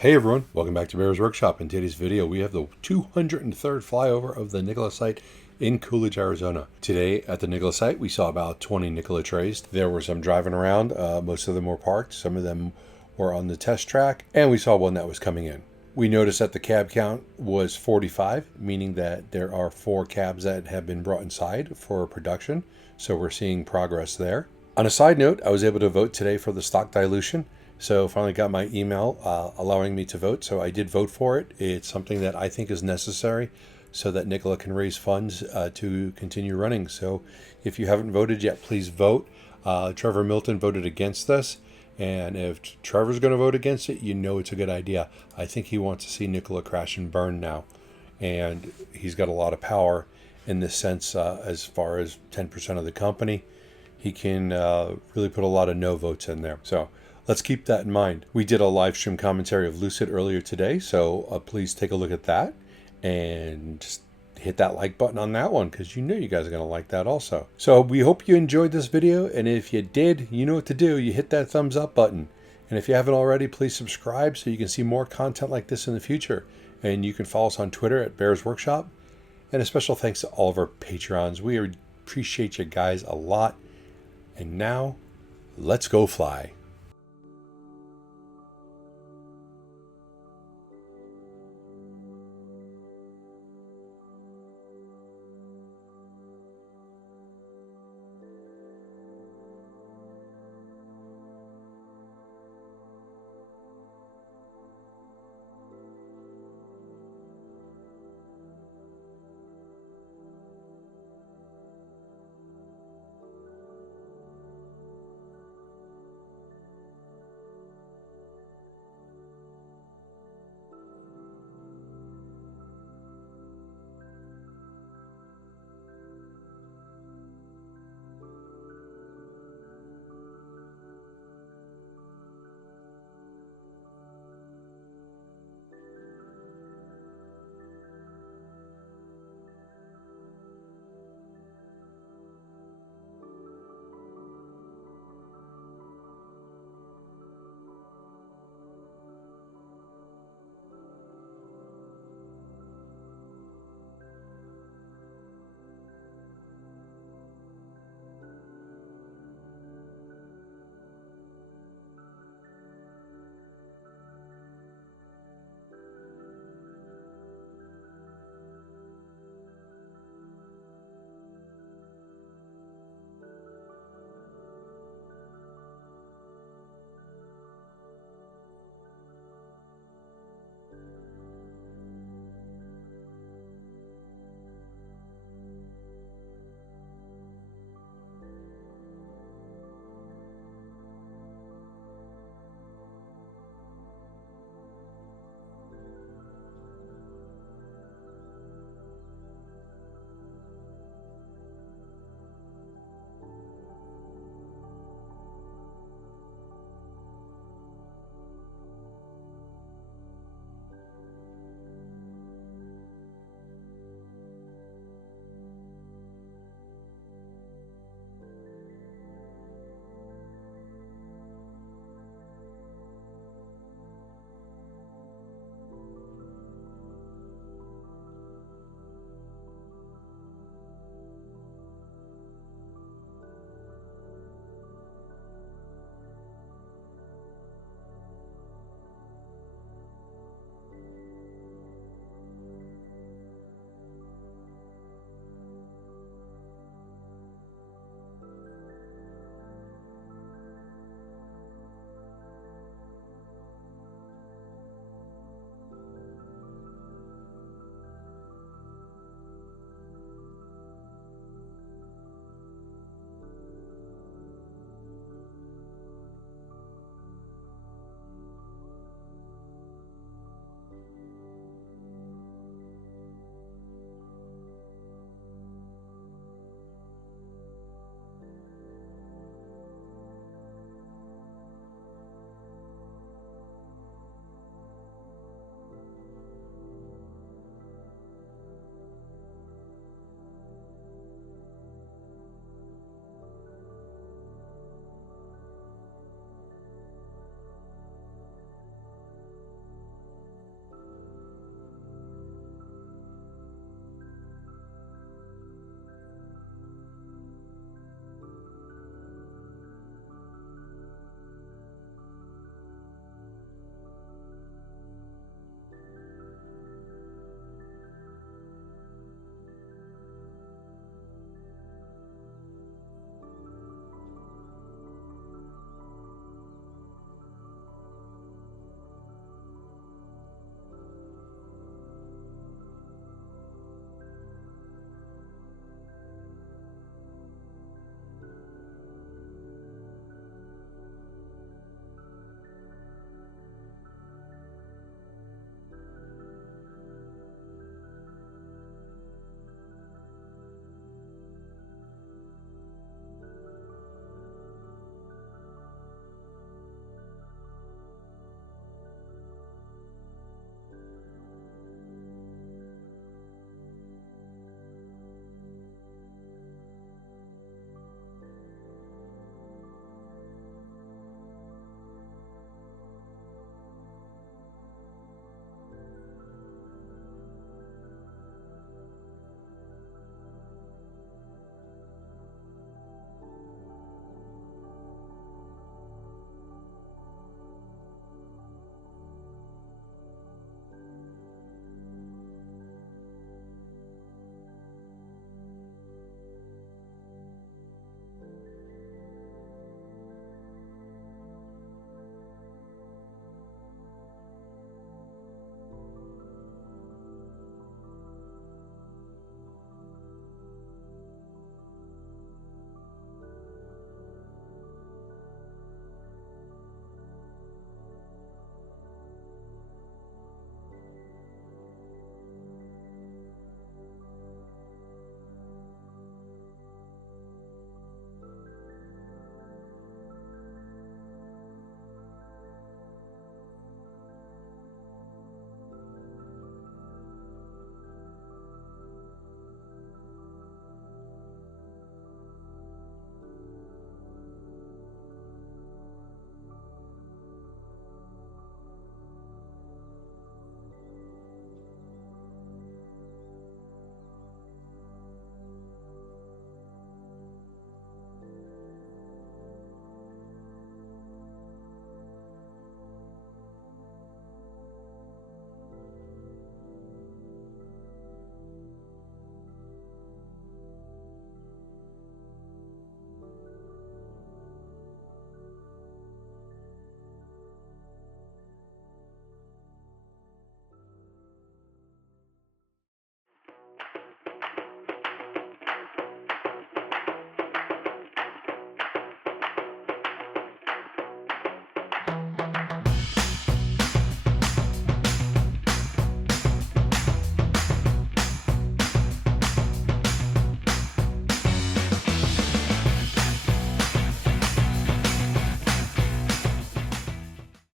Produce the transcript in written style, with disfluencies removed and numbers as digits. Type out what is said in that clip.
Hey everyone, welcome back to Bear's Workshop. In today's video, we have the 203rd flyover of the Nikola site in Coolidge, Arizona. Today at the Nikola site, we saw about 20 Nikola trays. There were some driving around. Most of them were parked. Some of them were on the test track, and we saw one that was coming in. We noticed that the cab count was 45, meaning that there are 4 cabs that have been brought inside for production. So we're seeing progress there. On a side note, I was able to vote today for the stock dilution. So finally got my email allowing me to vote. So I did vote for it. It's something that I think is necessary so that Nikola can raise funds to continue running. So if you haven't voted yet, please vote. Trevor Milton voted against this. And if Trevor's going to vote against it, you know it's a good idea. I think he wants to see Nikola crash and burn now. And he's got a lot of power in this sense as far as 10% of the company. He can really put a lot of no votes in there. So let's keep that in mind. We did a live stream commentary of Lucid earlier today, so please take a look at that and just hit that like button on that one because you know you guys are going to like that also. So we hope you enjoyed this video, and if you did, you know what to do. You hit that thumbs up button. And if you haven't already, please subscribe so you can see more content like this in the future. And you can follow us on Twitter at Bears Workshop. And a special thanks to all of our Patreons. We appreciate you guys a lot. And now, let's go fly.